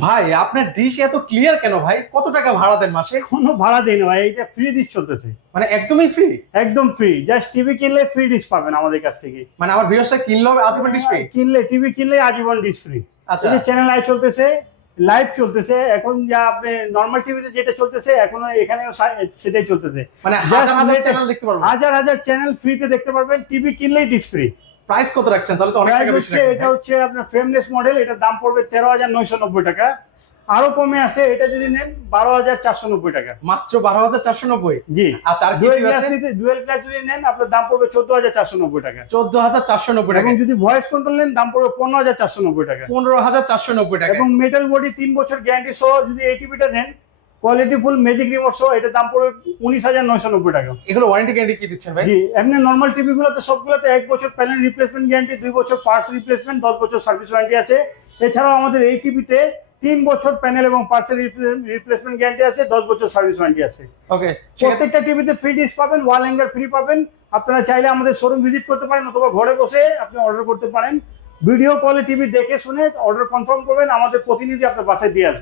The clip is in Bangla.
ভাই আপনার ডিশ এত ক্লিয়ার কেন ভাই? কত টাকা ভাড়া দেন মাসে? কোনো ভাড়া দেই না ভাই, এটা ফ্রি ডিশ চলতেছে। মানে একদমই ফ্রি? একদম ফ্রি, জাস্ট টিভি কিনলে ফ্রি ডিশ পাবেন আমাদের কাছ থেকে। মানে আমার ভিউয়ার্সরা কিনলেও আলটিমেট ডিশ ফ্রি? কিনলে টিভি কিনলে আজীবন ডিশ ফ্রি। আচ্ছা। এই চ্যানেল আই চলতেছে, লাইভ চলতেছে এখন, যা আপনি নর্মাল টিভিতে যেটা চলতেছে এখনো এখানেও সেটাই চলতেছে। মানে Just হাজার হাজার net- চ্যানেল দেখতে পারবো? হাজার হাজার চ্যানেল ফ্রিতে দেখতে পারবেন, টিভি কিনলেই ডিশ ফ্রি। প্রাইস কত রাখছেন? তাহলে তো অনেক টাকা বেশি এটা রাখবেন। হচ্ছে আপনার ফ্রেমলেস মডেল, এটার দাম পড়বে 13,990 টাকা। আরো কমে আছে, এটা যদি নেন 12,490 টাকা। মাত্র 12,490? জি। আচ্ছা, আর কি ডুয়েল কি গ্লাস আছে? ডুয়েল গ্লাস যদি নেন আপনার দাম পড়বে 14,490 টাকা। 14,490 টাকা? এবং যদি ভয়েস কন্ট্রোল নেন দাম পড়বে 15,490 টাকা। 15,490 টাকা? এবং মেটাল বডি 3 বছর গ্যারান্টি সহ যদি এই টিভিটা নেন, কোয়ালিটি ফুল ম্যাজিক রিমোট সহ, এটার দাম পড়বে 19,990 টাকা। এগুলো ওয়ারেন্টি গ্যারান্টি কি দিচ্ছেন ভাই? জি, এমনি নর্মাল টিভি গুলোতে সবগুলোতে 1 বছর প্যানেল রিপ্লেসমেন্ট গ্যারান্টি, 2 বছর পার্টস রিপ্লেসমেন্ট, 10 বছর সার্ভিস ওয়ারেন্টি আছে। এছাড়াও আমাদের এই টিভিতে 3 বছর প্যানেল এবং পার্টস রিপ্লেসমেন্ট গ্যারান্টি আছে, 10 বছর সার্ভিস ওয়ারেন্টি আছে। ওকে। প্রত্যেকটা টিভিতে ফ্রি ডিশ পাবেন, ওয়াল হ্যাঙ্গার ফ্রি পাবেন। আপনারা চাইলে আমাদের শোরুম ভিজিট করতে পারেন অথবা ঘরে বসে আপনি অর্ডার করতে পারেন। ভিডিও কলে টিভি দেখে শুনে অর্ডার কনফার্ম করবেন, আমাদের প্রতিনিধি আপনার বাসায় দিয়ে আসবে।